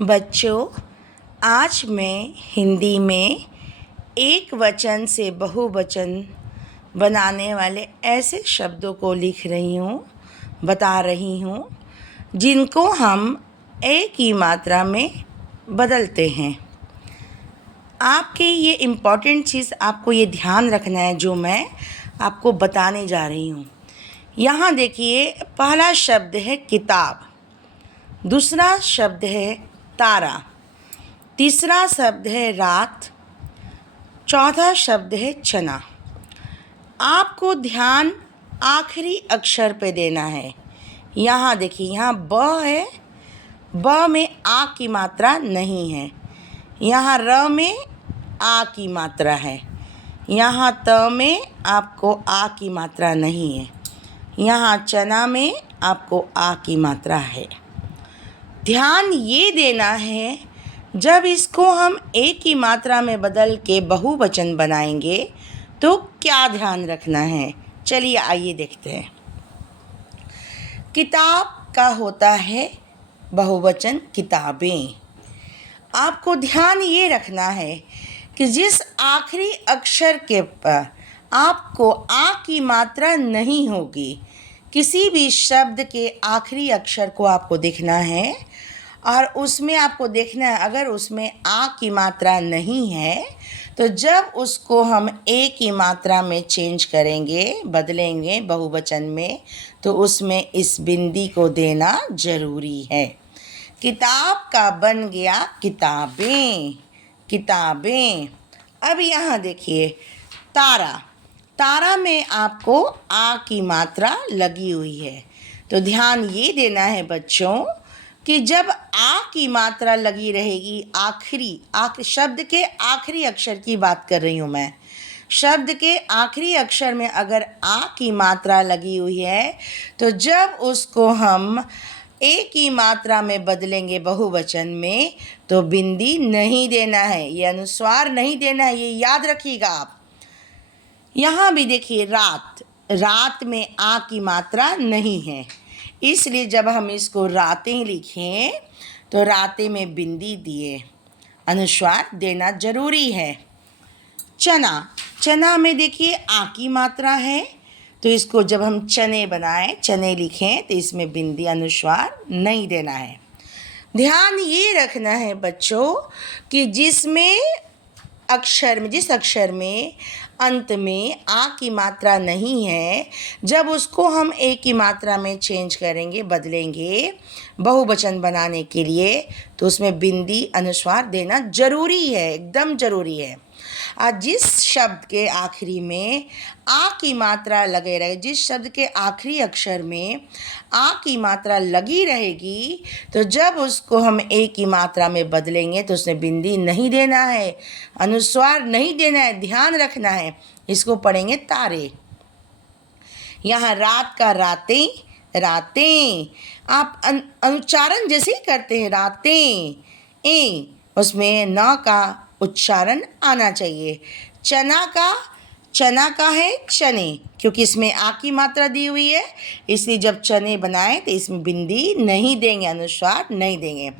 बच्चों, आज मैं हिंदी में एक वचन से बहुवचन बनाने वाले ऐसे शब्दों को लिख रही हूँ, बता रही हूँ, जिनको हम एक ही मात्रा में बदलते हैं। आपके ये इम्पॉर्टेंट चीज़ आपको ये ध्यान रखना है जो मैं आपको बताने जा रही हूँ। यहाँ देखिए, पहला शब्द है किताब, दूसरा शब्द है तारा, तीसरा शब्द है रात, चौथा शब्द है चना। आपको ध्यान आखिरी अक्षर पे देना है। यहाँ देखिए, यहाँ ब है, ब में आ की मात्रा नहीं है। यहाँ र में आ की मात्रा है। यहाँ त में आपको आ की मात्रा नहीं है। यहाँ चना में आपको आ की मात्रा है। ध्यान ये देना है, जब इसको हम एक ही मात्रा में बदल के बहुवचन बनाएंगे तो क्या ध्यान रखना है। चलिए आइए देखते हैं। किताब का होता है बहुवचन किताबें। आपको ध्यान ये रखना है कि जिस आखिरी अक्षर के पर आपको आ की मात्रा नहीं होगी, किसी भी शब्द के आखिरी अक्षर को आपको देखना है और उसमें आपको देखना है, अगर उसमें आ की मात्रा नहीं है तो जब उसको हम एक ही मात्रा में चेंज करेंगे, बदलेंगे बहुवचन में, तो उसमें इस बिंदी को देना ज़रूरी है। किताब का बन गया किताबें, किताबें। अब यहाँ देखिए, तारा, तारा में आपको आ की मात्रा लगी हुई है, तो ध्यान ये देना है बच्चों कि जब आ की मात्रा लगी रहेगी, आखिरी शब्द के आखिरी अक्षर की बात कर रही हूँ मैं, शब्द के आखिरी अक्षर में अगर आ की मात्रा लगी हुई है तो जब उसको हम एक ही मात्रा में बदलेंगे बहुवचन में तो बिंदी नहीं देना है, ये अनुस्वार नहीं देना है, ये याद रखिएगा आप। यहाँ भी देखिए, रात, रात में आ की मात्रा नहीं है, इसलिए जब हम इसको रातें लिखें तो रातें में बिंदी दिए, अनुस्वार देना ज़रूरी है। चना, चना में देखिए आ की मात्रा है, तो इसको जब हम चने बनाएं, चने लिखें, तो इसमें बिंदी अनुस्वार नहीं देना है। ध्यान ये रखना है बच्चों कि जिस अक्षर में अंत में आ की मात्रा नहीं है, जब उसको हम एक ही मात्रा में चेंज करेंगे, बदलेंगे बहुवचन बनाने के लिए, तो उसमें बिंदी अनुस्वार देना ज़रूरी है, एकदम ज़रूरी है। और जिस शब्द के आखिरी में आ की मात्रा लगे रहे, जिस शब्द के आखिरी अक्षर में आ की मात्रा लगी रहेगी, तो जब उसको हम एक ही मात्रा में बदलेंगे तो उसमें बिंदी नहीं देना है, अनुस्वार नहीं देना है, ध्यान रखना है। इसको पढ़ेंगे तारे। यहाँ रात का रातें, रातें आप अनुच्चारण जैसे ही करते हैं, रातें, उसमें न का उच्चारण आना चाहिए। चना का है चने, क्योंकि इसमें आ की मात्रा दी हुई है, इसलिए जब चने बनाएं तो इसमें बिंदी नहीं देंगे, अनुस्वार नहीं देंगे।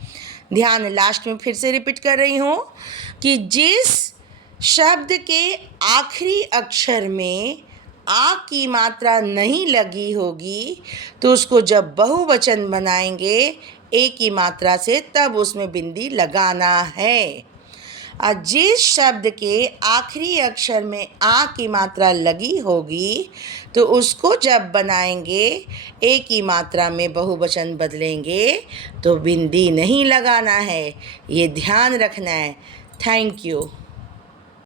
ध्यान, लास्ट में फिर से रिपीट कर रही हूँ कि जिस शब्द के आखिरी अक्षर में आ की मात्रा नहीं लगी होगी तो उसको जब बहुवचन बनाएंगे एक ही मात्रा से, तब उसमें बिंदी लगाना है। और जिस शब्द के आखिरी अक्षर में आ की मात्रा लगी होगी तो उसको जब बनाएंगे, एक ही मात्रा में बहुवचन बदलेंगे, तो बिंदी नहीं लगाना है, ये ध्यान रखना है। Thank you.